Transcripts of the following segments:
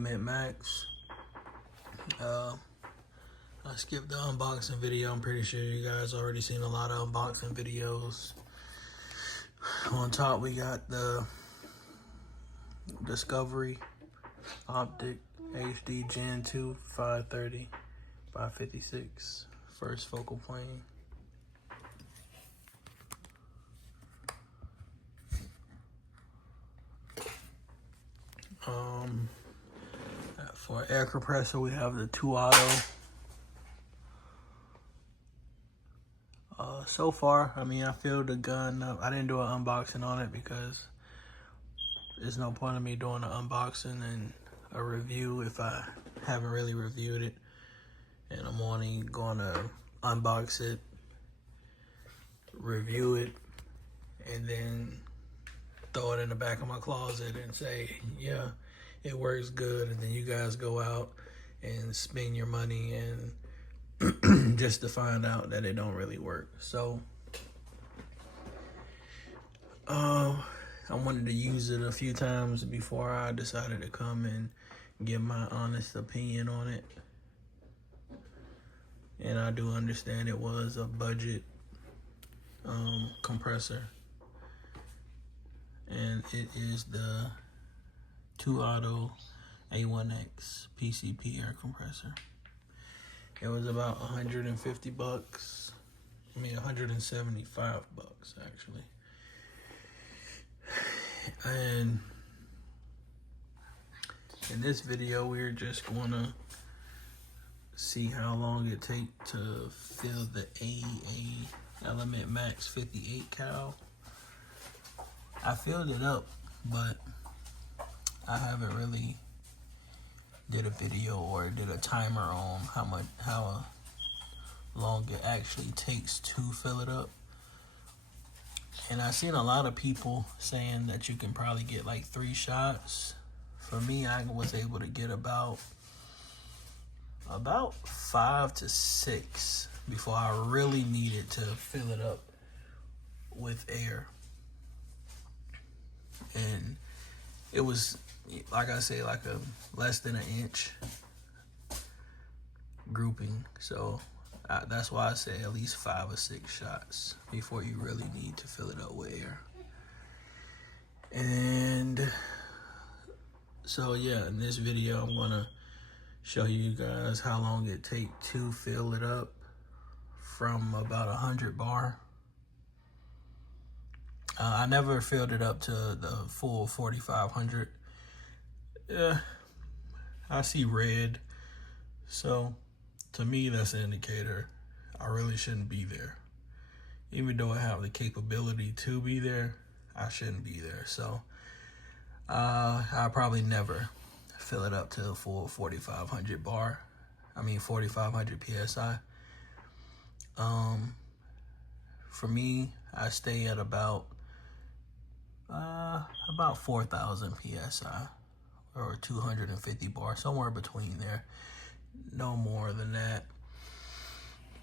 Element Max. I skipped the unboxing video. I'm pretty sure you guys already seen a lot of unboxing videos. On top we got the Discovery Optic HD Gen 2 530 by 56 first focal plane. For air compressor, we have the TOAUTO. So far, I mean, I filled the gun up. I didn't do an unboxing on it because there's no point in me doing an unboxing and a review if I haven't really reviewed it. And I'm only gonna unbox it, review it, and then throw it in the back of my closet and say, yeah, it works good. And then you guys go out and spend your money and just to find out that it don't really work. So I wanted to use it a few times before I decided to come and give my honest opinion on it. And I do understand it was a budget compressor, and it is the TOAUTO A1X PCP air compressor. It was about 150 bucks. I mean, 175 bucks actually. And in this video, we're just gonna see how long it takes to fill the Element Max 58 cal. I filled it up, but I haven't really did a video or did a timer on how long it actually takes to fill it up. And I've seen a lot of people saying that you can probably get like 3 shots. For me, I was able to get about 5 to 6 before I really needed to fill it up with air. And it was, like I say, like a less than an inch grouping. So that's why I say at least 5 or 6 shots before you really need to fill it up with air. And so yeah, in this video I'm gonna show you guys how long it takes to fill it up from about 100 bar. I never filled it up to the full 4,500. I see red, so to me that's an indicator I really shouldn't be there. Even though I have the capability to be there, I shouldn't be there. So I'll probably never fill it up to the full 4,500 bar. I mean 4,500 PSI. For me, I stay at about 4,000 PSI or 250 bar, somewhere between there. No more than that,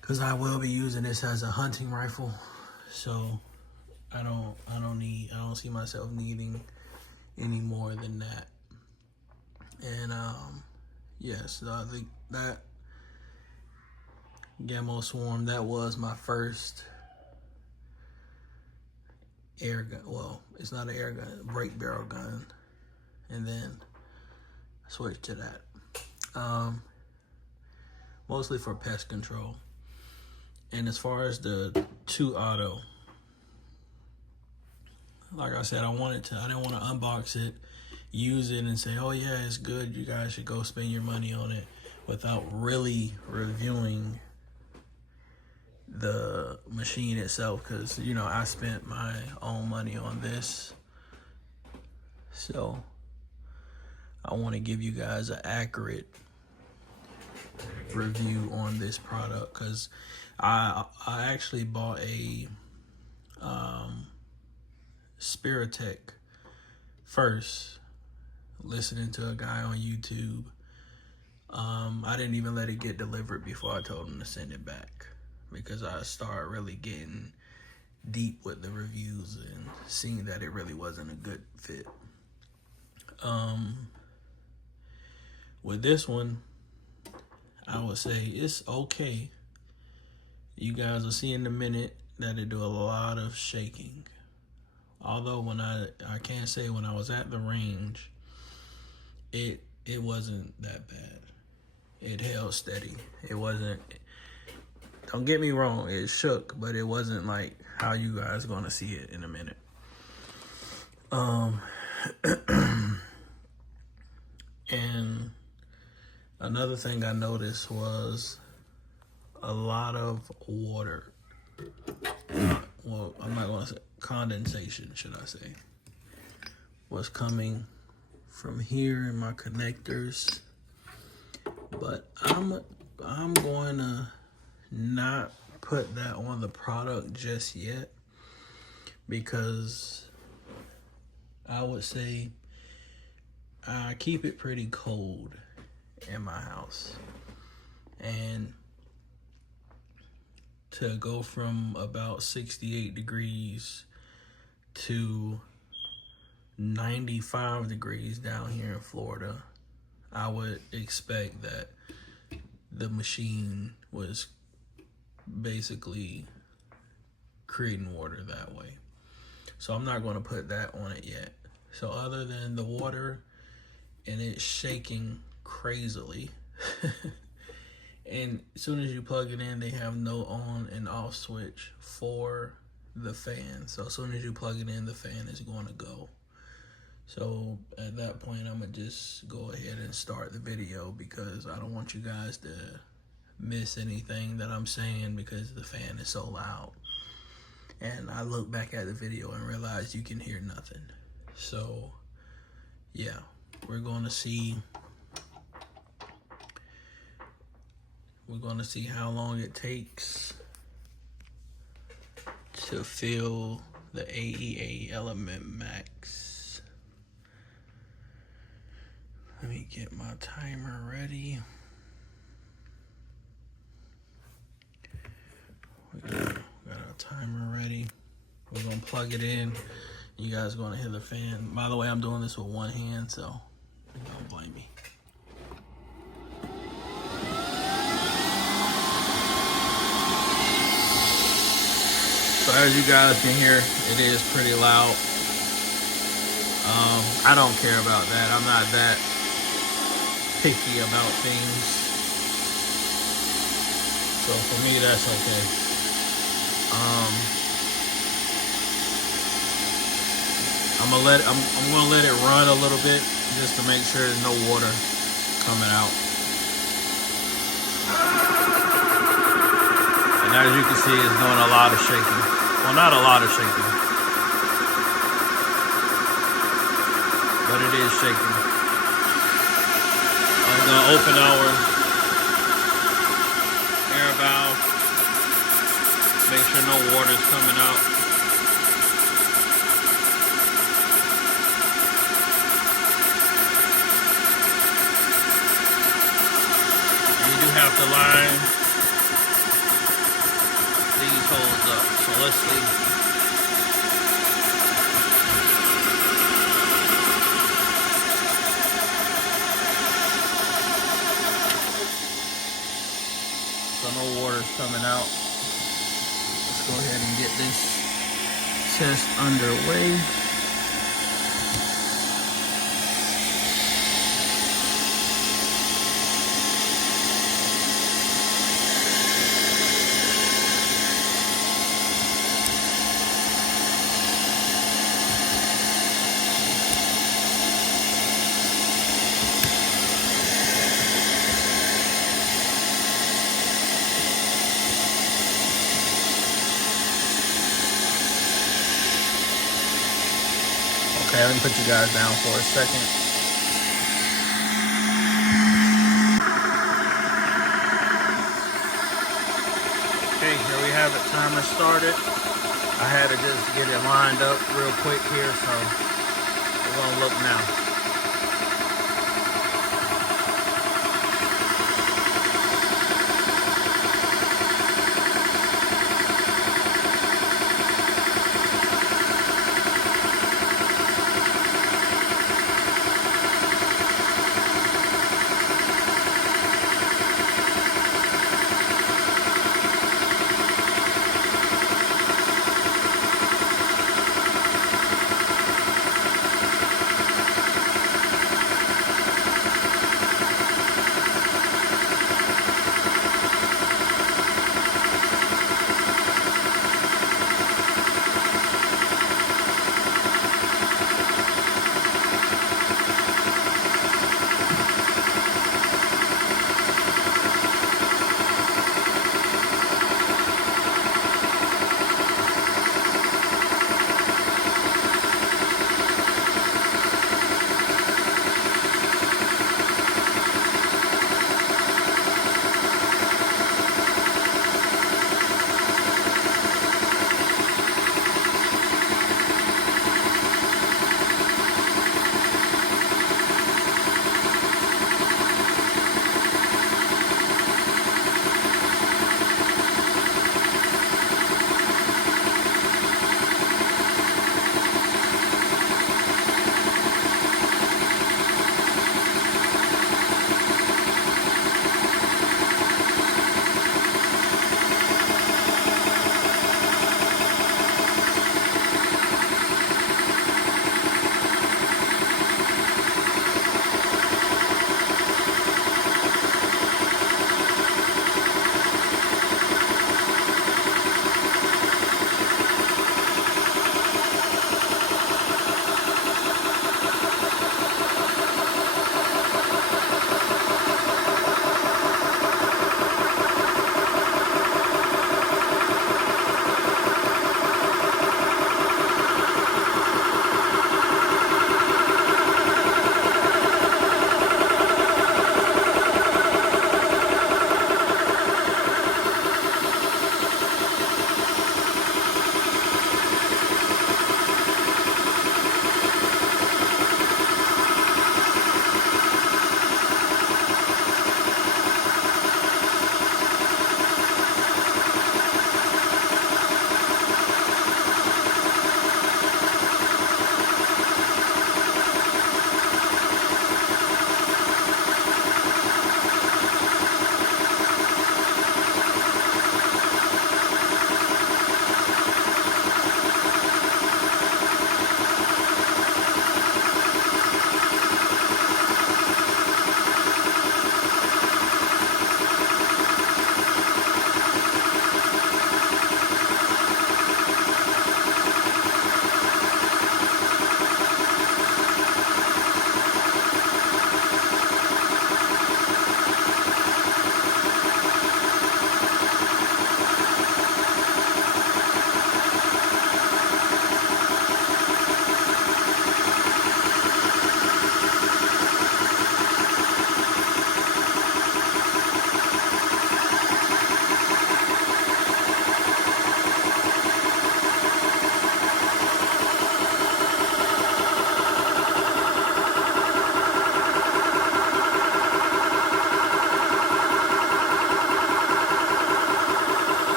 because I will be using this as a hunting rifle. So I don't see myself needing any more than that. And yes, I think that Gammo Swarm, that was my first air gun. Well, it's not an air gun, break barrel gun. And then I switched to that. Mostly for pest control. And as far as the TOAUTO, like I said, I didn't want to unbox it, use it, and say, oh yeah, it's good, you guys should go spend your money on it, without really reviewing the machine itself. Because, you know, I spent my own money on this. So I want to give you guys an accurate review on this product, because I actually bought a Spiritech first, listening to a guy on YouTube. I didn't even let it get delivered before I told him to send it back, because I started really getting deep with the reviews and seeing that it really wasn't a good fit. With this one, I would say it's okay. You guys will see in a minute that it do a lot of shaking. Although when I can't say when I was at the range, it wasn't that bad. It held steady. It wasn't, don't get me wrong, it shook, but it wasn't like how you guys gonna see it in a minute. And another thing I noticed was a lot of water. Well, I'm not gonna say condensation, should I say, was coming from here in my connectors. But I'm going to not put that on the product just yet, because I would say I keep it pretty cold in my house, and to go from about 68 degrees to 95 degrees down here in Florida, I would expect that the machine was basically creating water that way. So I'm not going to put that on it yet. So other than the water and it shaking crazily, and as soon as you plug it in, they have no on and off switch for the fan. So as soon as you plug it in, the fan is going to go. So at that point, I'm going to just go ahead and start the video, because I don't want you guys to miss anything that I'm saying, because the fan is so loud. And I look back at the video and realize you can hear nothing. So yeah, we're going to see how long it takes to fill the AEA Element Max. Let me get my timer ready. We got our timer ready. We're gonna plug it in. You guys gonna hear the fan. By the way, I'm doing this with one hand, so don't blame me. So as you guys can hear, it is pretty loud. I don't care about that. I'm not that picky about things. So for me, that's okay. I'm gonna let it run a little bit, just to make sure there's no water coming out. And as you can see, it's doing a lot of shaking. Well, not a lot of shaking, but it is shaking. I'm gonna open our air valve, make sure no water is coming out. And you do have to line these holes up. So let's see. So no water's coming out. Let's go ahead and get this test underway. Okay, let me put you guys down for a second. Okay, here we have it, timer started. I had to just get it lined up real quick here, so we're gonna look now.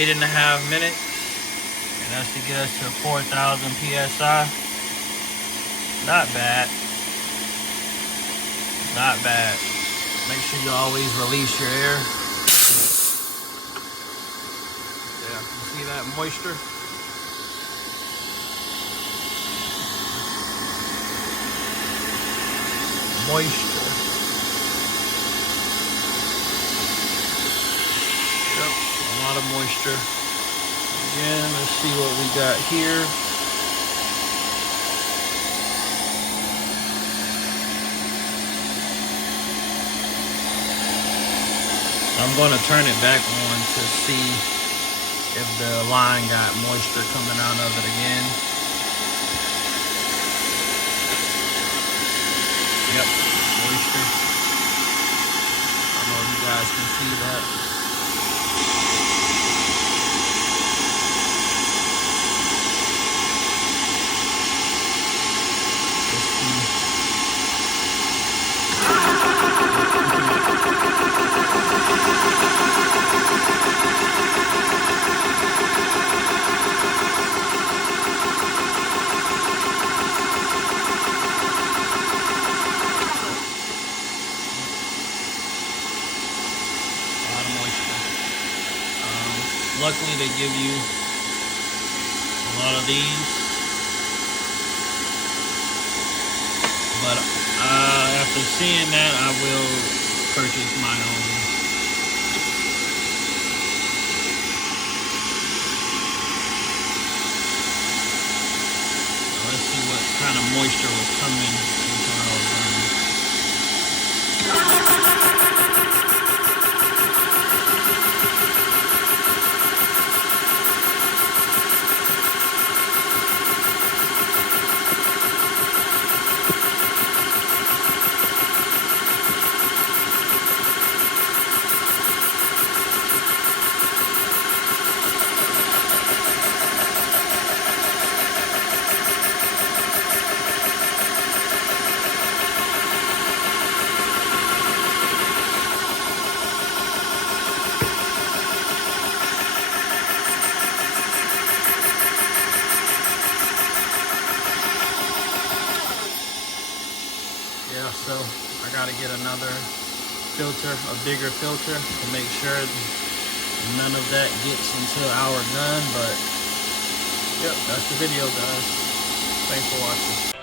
8.5 minutes. And that's to get us to 4,000 PSI. Not bad. Not bad. Make sure you always release your air. Yeah, you see that moisture? Moisture. Yep, a lot of moisture. Again, let's see what we got here. I'm going to turn it back on to see if the line got moisture coming out of it again. Yep, moisture. I don't know if you guys can see that. Luckily, they give you a lot of these, but after seeing that, I will purchase my own. Let's see what kind of moisture was coming into our room. Yeah, so I gotta get another filter, a bigger filter, to make sure none of that gets into our gun. But yep, that's the video, guys. Thanks for watching.